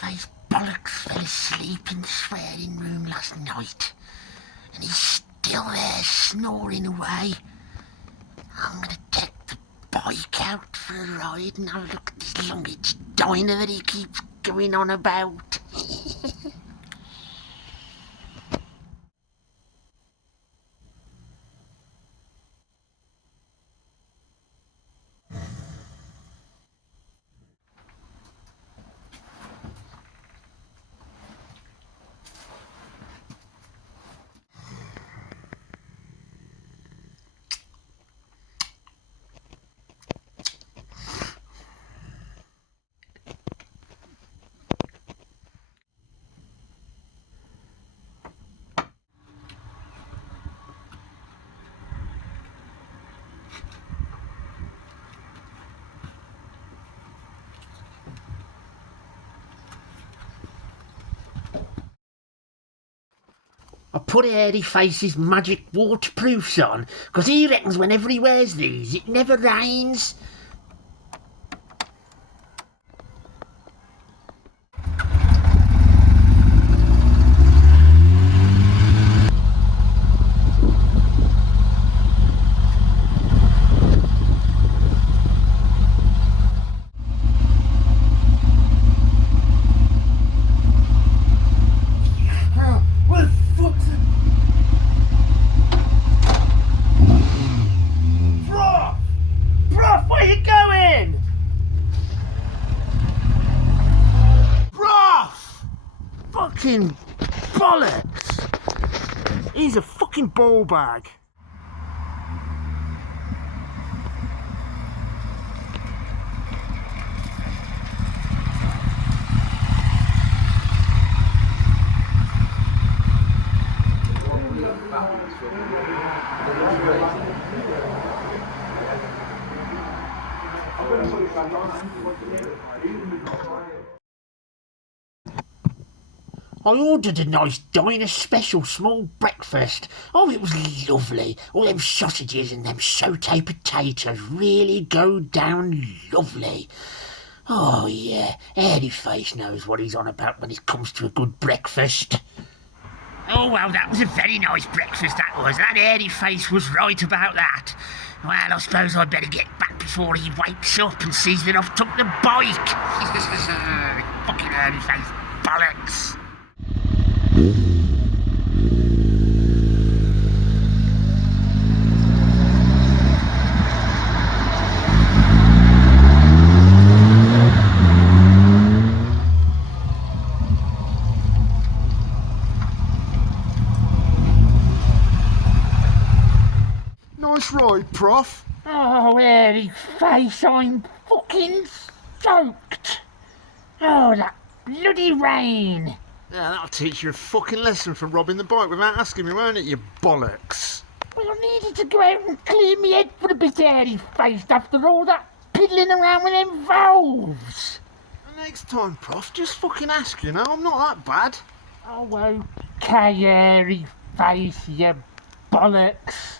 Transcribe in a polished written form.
hairy-faced bollocks fell asleep in the swearing room last night, and he's still there snoring away. I'm going to take the bike out for a ride and have a look at this luggage diner that he keeps going on about. I put Hairy-Face's magic waterproofs on, because he reckons whenever he wears these, it never rains. Fucking bollocks! He's a fucking ballbag. I ordered a nice diner special small breakfast. Oh, it was lovely. All them sausages and them sauté potatoes really go down lovely. Oh yeah, Hairy-Face knows what he's on about when it comes to a good breakfast. Oh well, that was a very nice breakfast, that was. That Hairy-Face was right about that. Well, I suppose I'd better get back before he wakes up and sees that I've took the bike. Fucking Hairy-Face bollocks. Nice ride, Prof. Oh, Hairy-Face, I'm fucking soaked. Oh, that bloody rain. Yeah, that'll teach you a fucking lesson for robbing the bike without asking me, won't it, you bollocks? Well, I needed to go out and clear my head for a bit, Hairy-Faced, after all that piddling around with them valves. Next time, Prof, just fucking ask, you know, I'm not that bad. Oh, okay, Hairy-Face, you bollocks.